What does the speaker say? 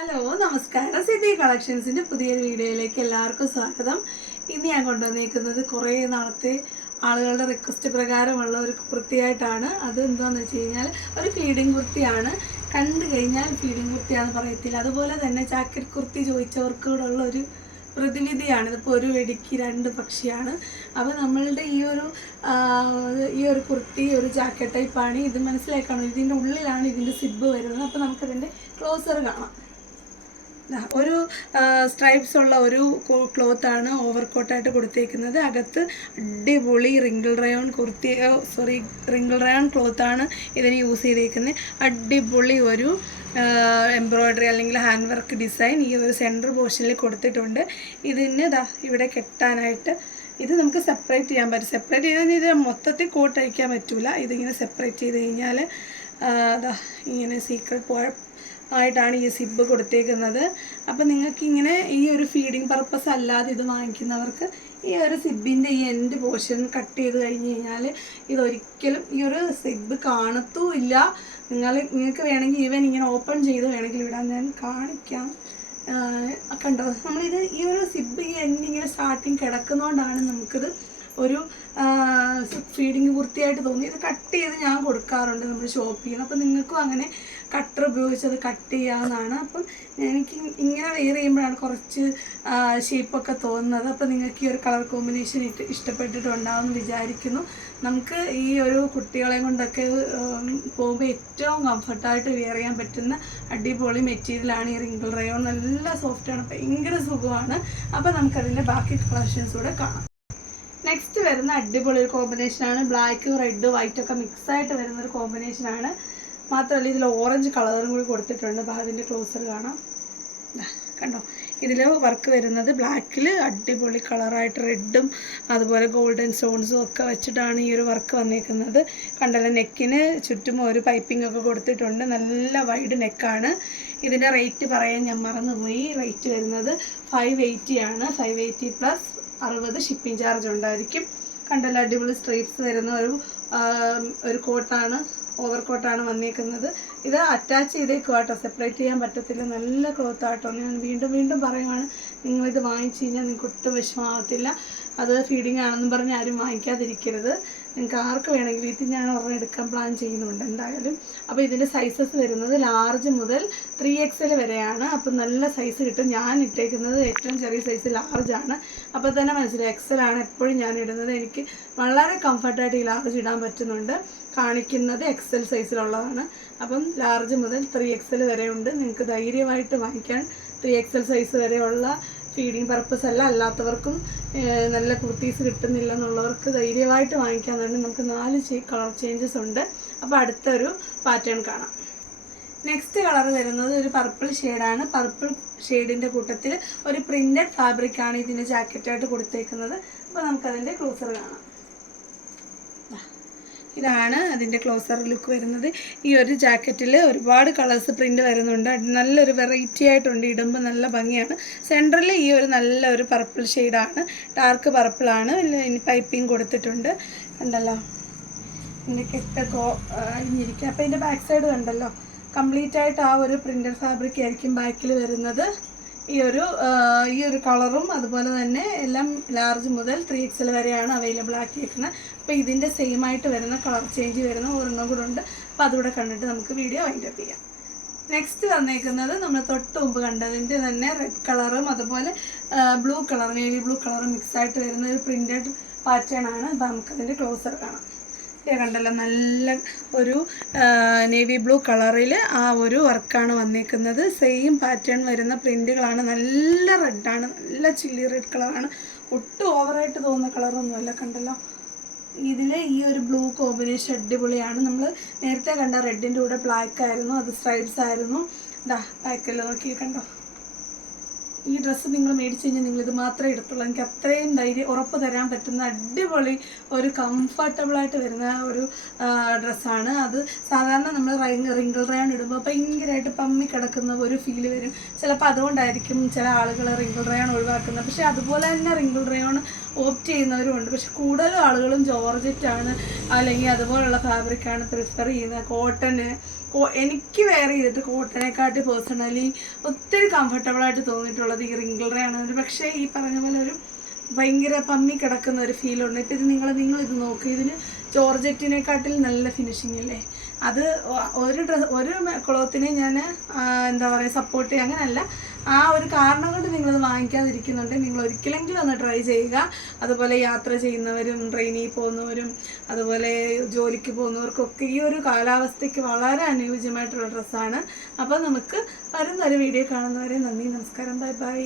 Hello നമസ്കാരം. സിദ്ധി കളക്ഷൻസിന്റെ പുതിയൊരു വീഡിയോയിലേക്ക് എല്ലാവർക്കും സ്വാഗതം. ഇന്ന് ഞാൻ കൊണ്ടുവന്നിരിക്കുന്നത് കുറേ നാളത്തെ ആളുകളുടെ റിക്വസ്റ്റ് പ്രകാരമുള്ള ഒരു കുർത്തിയായിട്ടാണ്. അത് എന്താണെന്ന് വെച്ച് കഴിഞ്ഞാൽ ഒരു ഫീഡിങ് കുർത്തിയാണ്. കണ്ടു കഴിഞ്ഞാൽ ഫീഡിങ് കുർത്തിയാണെന്ന് പറയത്തില്ല. അതുപോലെ തന്നെ ജാക്കറ്റ് കുർത്തി ചോദിച്ചവർക്കൂടുള്ള ഒരു പ്രതിനിധിയാണ്. ഇതിപ്പോൾ ഒരു വെടിക്ക് രണ്ട് പക്ഷിയാണ്. അപ്പോൾ നമ്മളുടെ ഈ ഒരു കുർത്തി ഒരു ജാക്കറ്റ് ടൈപ്പാണ്. ഇത് മനസ്സിലാക്കണം, ഇതിൻ്റെ ഉള്ളിലാണ് ഇതിൻ്റെ സിബ് വരുന്നത്. അപ്പോൾ നമുക്കതിൻ്റെ ക്ലോസർ കാണാം. ഒരു സ്ട്രൈപ്സ് ഉള്ള ഒരു ക്ലോത്താണ് ഓവർ കോട്ടായിട്ട് കൊടുത്തേക്കുന്നത്. അകത്ത് അടിപൊളി റിങ്കിൾ റയോൺ ക്ലോത്താണ് ഇതിന് യൂസ് ചെയ്തേക്കുന്നത്. അടിപൊളി ഒരു എംബ്രോയ്ഡറി അല്ലെങ്കിൽ ഹാൻഡ് വർക്ക് ഡിസൈൻ ഈ ഒരു സെൻറ്റർ പോർഷനിൽ കൊടുത്തിട്ടുണ്ട്. ഇതിന് ഇവിടെ കെട്ടാനായിട്ട് ഇത് നമുക്ക് സെപ്പറേറ്റ് ചെയ്യാൻ പറ്റും. സെപ്പറേറ്റ് ചെയ്താൽ ഇത് മൊത്തത്തിൽ കോട്ട് അഴിക്കാൻ പറ്റില്ല. ഇതിങ്ങനെ സെപ്പറേറ്റ് ചെയ്ത് കഴിഞ്ഞാൽ ഇങ്ങനെ സീക്രട്ട് ആയിട്ടാണ് ഈ സിബ് കൊടുത്തേക്കുന്നത്. അപ്പോൾ നിങ്ങൾക്കിങ്ങനെ ഈ ഒരു ഫീഡിങ് പർപ്പസ് അല്ലാതെ ഇത് വാങ്ങിക്കുന്നവർക്ക് ഈ ഒരു സിബിൻ്റെ ഈ എൻഡ് പോർഷൻ കട്ട് ചെയ്ത് കഴിഞ്ഞ് കഴിഞ്ഞാൽ ഇതൊരിക്കലും ഈ ഒരു സിബ് കാണത്തുമില്ല. നിങ്ങൾക്ക് വേണമെങ്കിൽ ഈവൻ ഇങ്ങനെ ഓപ്പൺ ചെയ്ത് വേണമെങ്കിൽ ഇടാൻ ഞാൻ കാണിക്കാം. കണ്ടോ, നമ്മളിത് ഈ ഒരു സിബ് ഈ എൻഡ് ഇങ്ങനെ സ്റ്റാർട്ടിങ് കിടക്കുന്നതുകൊണ്ടാണ് നമുക്കിത് ഒരു ഫീഡിങ് വൃത്തിയായിട്ട് തോന്നി. ഇത് കട്ട് ചെയ്ത് ഞാൻ കൊടുക്കാറുണ്ട് നമ്മൾ ഷോപ്പ് ചെയ്യുന്നത്. അപ്പോൾ നിങ്ങൾക്കും അങ്ങനെ കട്ടർ ഉപയോഗിച്ച് അത് കട്ട് ചെയ്യാവുന്നതാണ്. അപ്പം എനിക്ക് ഇങ്ങനെ വെയർ ചെയ്യുമ്പോഴാണ് കുറച്ച് ഷേപ്പൊക്കെ തോന്നുന്നത്. അപ്പോൾ നിങ്ങൾക്ക് ഈ ഒരു കളർ കോമ്പിനേഷൻ ഇഷ്ടപ്പെട്ടിട്ടുണ്ടാവുമെന്ന് വിചാരിക്കുന്നു. നമുക്ക് ഈ ഒരു കുട്ടികളെ കൊണ്ടൊക്കെ പോകുമ്പോൾ ഏറ്റവും കംഫർട്ടായിട്ട് വെയർ ചെയ്യാൻ പറ്റുന്ന അടിപൊളി മെറ്റീരിയലാണ് ഈ റിങ്കിൾ റയോൺ. നല്ല സോഫ്റ്റാണ്, ഭയങ്കര സുഖമാണ്. അപ്പോൾ നമുക്കതിൻ്റെ ബാക്കി കളക്ഷൻസ് കൂടെ കാണാം. നെക്സ്റ്റ് വരുന്ന അടിപൊളി ഒരു കോമ്പിനേഷനാണ്. ബ്ലാക്ക് റെഡ് വൈറ്റ് ഒക്കെ മിക്സായിട്ട് വരുന്നൊരു കോമ്പിനേഷനാണ്. മാത്രമല്ല ഇതിൽ ഓറഞ്ച് കളറും കൂടി കൊടുത്തിട്ടുണ്ട്. അപ്പോൾ അതിൻ്റെ ക്ലോസർ കാണാം. കണ്ടോ, ഇതിൽ വർക്ക് വരുന്നത് ബ്ലാക്കിൽ അടിപൊളി കളറായിട്ട് റെഡും അതുപോലെ ഗോൾഡൻ സ്റ്റോൺസും ഒക്കെ വെച്ചിട്ടാണ് ഈ ഒരു വർക്ക് വന്നേക്കുന്നത്. കണ്ടല്ലോ, നെക്കിന് ചുറ്റും ഒരു പൈപ്പിംഗ് ഒക്കെ കൊടുത്തിട്ടുണ്ട്. നല്ല വൈഡ് നെക്കാണ്. ഇതിൻ്റെ റേറ്റ് പറയാൻ ഞാൻ മറന്നുപോയി. റേറ്റ് വരുന്നത് 580 ആണ്. 580 പ്ലസ് 60 ഷിപ്പിംഗ് ചാർജ് ഉണ്ടായിരിക്കും. കണ്ടല്ലോ, അടിപൊളി സ്ട്രൈപ്സ് വരുന്ന ഒരു കോട്ടാണ്, ഓവർ കോട്ടാണ് വന്നേക്കുന്നത്. ഇത് അറ്റാച്ച് ചെയ്തേക്കും കേട്ടോ, സെപ്പറേറ്റ് ചെയ്യാൻ പറ്റത്തില്ല. നല്ല ക്ലോത്ത് ആട്ടോ. ഞാൻ വീണ്ടും പറയുവാണ്, നിങ്ങളിത് വാങ്ങിച്ചു കഴിഞ്ഞാൽ നിങ്ങൾക്ക് ഒട്ടും വിഷമമാകത്തില്ല. അത് ഫീഡിങ് ആണെന്നും പറഞ്ഞ് ആരും വാങ്ങിക്കാതിരിക്കരുത്. നിങ്ങൾക്ക് ആർക്ക് വേണമെങ്കിലും ഇത് ഞാൻ ഒരെണ്ണം എടുക്കാൻ പ്ലാൻ ചെയ്യുന്നുണ്ട് എന്തായാലും. അപ്പോൾ ഇതിൻ്റെ സൈസസ് വരുന്നത് ലാർജ് മുതൽ 3XL വരെയാണ്. അപ്പം നല്ല സൈസ് കിട്ടും. ഞാൻ ഇട്ടേക്കുന്നത് ഏറ്റവും ചെറിയ സൈസ് ലാർജാണ്. അപ്പോൾ തന്നെ മനസ്സിലായി, XL ആണ് എപ്പോഴും ഞാൻ ഇടുന്നത്. എനിക്ക് വളരെ കംഫർട്ടായിട്ട് ഈ ലാർജ് ഇടാൻ പറ്റുന്നുണ്ട്. കാണിക്കുന്നത് XL സൈസിലുള്ളതാണ്. അപ്പം ലാർജ് മുതൽ 3XL വരെ ഉണ്ട്. നിങ്ങൾക്ക് ധൈര്യമായിട്ട് വാങ്ങിക്കാൻ. 3XL സൈസ് വരെയുള്ള ഫീഡിങ് പർപ്പസ് അല്ലാത്തവർക്കും നല്ല കുർത്തീസ് കിട്ടുന്നില്ല എന്നുള്ളവർക്ക് ധൈര്യമായിട്ട് വാങ്ങിക്കാമെന്നുണ്ട്. നമുക്ക് 4 കളർ ചേഞ്ചസ് ഉണ്ട്. അപ്പോൾ അടുത്തൊരു പാറ്റേൺ കാണാം. നെക്സ്റ്റ് കളർ വരുന്നത് ഒരു പർപ്പിൾ ഷെയ്ഡാണ്. പർപ്പിൾ ഷെയ്ഡിൻ്റെ കൂട്ടത്തിൽ ഒരു പ്രിൻറ്റഡ് ഫാബ്രിക്കാണ് ഇതിൻ്റെ ജാക്കറ്റായിട്ട് കൊടുത്തേക്കുന്നത്. അപ്പോൾ നമുക്കതിൻ്റെ ക്ലോസർ കാണാം. ഇതാണ് അതിൻ്റെ ക്ലോസർ ലുക്ക് വരുന്നത്. ഈ ഒരു ജാക്കറ്റിൽ ഒരുപാട് കളേഴ്സ് പ്രിൻ്റ് വരുന്നുണ്ട്. നല്ലൊരു വെറൈറ്റി ആയിട്ടുണ്ട്. ഇടുമ്പോൾ നല്ല ഭംഗിയാണ്. സെൻറ്ററിൽ ഈ ഒരു നല്ലൊരു പർപ്പിൾ ഷെയ്ഡാണ്, ഡാർക്ക് പർപ്പിളാണ്. ഇനി പൈപ്പിംഗ് കൊടുത്തിട്ടുണ്ട്. കണ്ടല്ലോ, ഇതിൻ്റെ കെട്ടൊക്കെ ഇരിക്കുക. അപ്പോൾ ഇതിൻ്റെ ബാക്ക് സൈഡ് കണ്ടല്ലോ, കംപ്ലീറ്റ് ആയിട്ട് ആ ഒരു പ്രിൻ്റഡ് ഫാബ്രിക് ആയിരിക്കും ബാക്കിൽ വരുന്നത്. ഈ ഒരു കളറും അതുപോലെ തന്നെ എല്ലാം ലാർജ് മുതൽ 3XL വരെയാണ് അവൈലബിൾ ആക്കിയിരിക്കുന്നത്. അപ്പോൾ ഇതിൻ്റെ സെയിം ആയിട്ട് വരുന്ന കളർ ചേഞ്ച് വരുന്ന ഒരെണ്ണം കൂടെ ഉണ്ട്. അപ്പോൾ അതുകൂടെ കണ്ടിട്ട് നമുക്ക് വീഡിയോ വൈൻഡപ്പ് ചെയ്യാം. നെക്സ്റ്റ് വന്നേക്കുന്നത് നമ്മൾ തൊട്ട് മുമ്പ് കണ്ടതിൻ്റെ തന്നെ റെഡ് കളറും അതുപോലെ ബ്ലൂ കളർ, നേവി ബ്ലൂ കളറും മിക്സായിട്ട് വരുന്ന ഒരു പ്രിൻറ്റഡ് പാറ്റേൺ ആണ്. അപ്പോൾ നമുക്കതിൻ്റെ ക്ലോസർ കാണാം. കണ്ടല്ലോ, നല്ല ഒരു നേവി ബ്ലൂ കളറിൽ ആ ഒരു വർക്കാണ് വന്നേക്കുന്നത്. സെയിം പാറ്റേൺ വരുന്ന പ്രിൻറ്റുകളാണ്. നല്ല റെഡാണ്, നല്ല ചില്ലി റെഡ് കളറാണ്. ഒട്ടും ഓവറായിട്ട് തോന്നുന്ന കളറൊന്നുമല്ല. കണ്ടല്ലോ, ഇതിൽ ഈ ഒരു ബ്ലൂ കോമ്പിനേഷൻ അടിപൊളിയാണ്. നമ്മൾ നേരത്തെ കണ്ട റെഡിൻ്റെ കൂടെ ബ്ലാക്ക് ആയിരുന്നു, അത് സ്ട്രൈപ്സ് ആയിരുന്നു. ബാക്കിൽ നോക്കി കണ്ടോ. ഈ ഡ്രസ്സ് നിങ്ങൾ മേടിച്ച് കഴിഞ്ഞാൽ നിങ്ങളിത് മാത്രമേ എടുത്തുള്ളൂ. എനിക്ക് അത്രയും ഉറപ്പ് തരാൻ പറ്റുന്ന അടിപൊളി ഒരു കംഫർട്ടബിളായിട്ട് വരുന്ന ഒരു ഡ്രസ്സാണ്. അത് സാധാരണ നമ്മൾ റിങ്കിൾ റയോൺ ഇടുമ്പോൾ ഭയങ്കരമായിട്ട് പമ്മി കിടക്കുന്ന ഒരു ഫീല് വരും. ചിലപ്പോൾ അതുകൊണ്ടായിരിക്കും ചില ആളുകൾ റിങ്കിൾ റയോൺ ഒഴിവാക്കുന്നത്. പക്ഷേ അതുപോലെ തന്നെ റിങ്കിൾ റയോൺ ഓപ്റ്റ് ചെയ്യുന്നവരും ഉണ്ട്. പക്ഷെ കൂടുതലും ആളുകളും ജോർജറ്റാണ് അല്ലെങ്കിൽ അതുപോലുള്ള ഫാബ്രിക്കാണ് പ്രിഫർ ചെയ്യുന്നത്. കോട്ടന് എനിക്ക് വെയർ ചെയ്തിട്ട് കോട്ടനെക്കാട്ടി പേഴ്സണലി ഒത്തിരി കംഫർട്ടബിളായിട്ട് തോന്നിയിട്ടുള്ളത് ഈ റിങ്കിൾ റേ ആണ്. പക്ഷേ ഈ പറഞ്ഞ പോലെ ഒരു ഭയങ്കര പമ്മി കിടക്കുന്ന ഒരു ഫീലുണ്ട്. ഇപ്പം ഇത് നിങ്ങളിത് നോക്ക്, ഇതിന് ജോർജറ്റിനെക്കാട്ടിൽ നല്ല ഫിനിഷിംഗ് അല്ലേ. അത് ഒരു ക്ലോത്തിനെ ഞാൻ എന്താ പറയുക സപ്പോർട്ട് ചെയ്യുക അങ്ങനെയല്ല, ആ ഒരു കാരണം കൊണ്ട് നിങ്ങളത് വാങ്ങിക്കാതിരിക്കുന്നുണ്ട്. നിങ്ങൾ ഒരിക്കലെങ്കിലും ഒന്ന് ട്രൈ ചെയ്യുക. അതുപോലെ യാത്ര ചെയ്യുന്നവരും ട്രെയിനിൽ പോകുന്നവരും അതുപോലെ ജോലിക്ക് പോകുന്നവർക്കൊക്കെ ഈ ഒരു കാലാവസ്ഥയ്ക്ക് വളരെ അനുയോജ്യമായിട്ടുള്ള ഡ്രസ്സാണ്. അപ്പോൾ നമുക്ക് വരുന്നൊരു വീഡിയോ കാണുന്നവരെ നന്ദി, നമസ്കാരം, ബൈ ബൈ.